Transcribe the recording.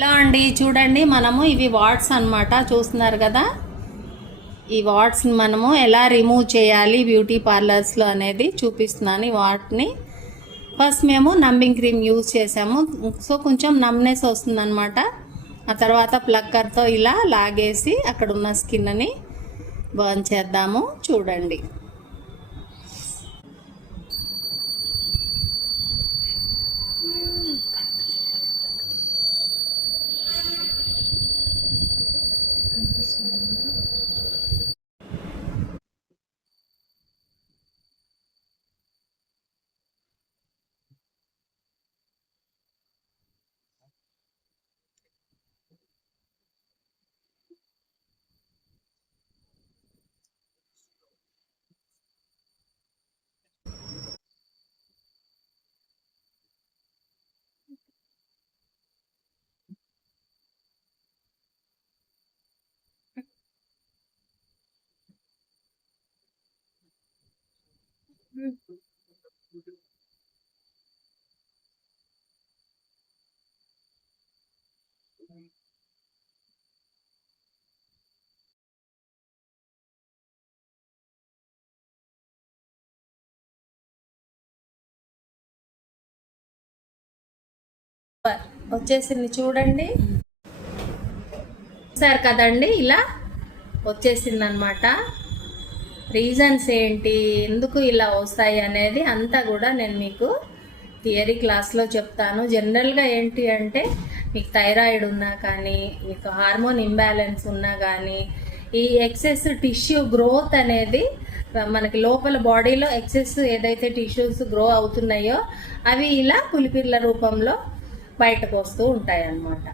Hello అండి, చూడండి మనము ఇవి వాట్స్ అన్నమాట. చూస్తున్నారు కదా, ఈ వాట్స్ని మనము ఎలా రిమూవ్ చేయాలి బ్యూటీ పార్లర్స్లో అనేది చూపిస్తున్నాను. ఈ వాట్ని ఫస్ట్ మేము నంబింగ్ క్రీమ్ యూజ్ చేసాము, సో కొంచెం నమ్నెస్ వస్తుందన్నమాట. ఆ తర్వాత ప్లక్కర్తో ఇలా లాగేసి అక్కడ ఉన్న స్కిన్ని బర్న్ చేద్దాము. చూడండి. వచ్చేసింది చూడండి. చూసారు కదండి, ఇలా వచ్చేసింది అనమాట. రీజన్స్ ఏంటి, ఎందుకు ఇలా వస్తాయి అనేది అంతా కూడా నేను మీకు థియరీ క్లాస్లో చెప్తాను. జనరల్గా ఏంటి అంటే, మీకు థైరాయిడ్ ఉన్నా కానీ, మీకు హార్మోన్ ఇంబ్యాలెన్స్ ఉన్నా కానీ, ఈ ఎక్సెస్ టిష్యూ గ్రోత్ అనేది మనకి లోపల బాడీలో ఎక్సెస్ ఏదైతే టిష్యూస్ గ్రో అవుతున్నాయో అవి ఇలా పులిపిర్ల రూపంలో బయటకు వస్తూ ఉంటాయి అన్నమాట.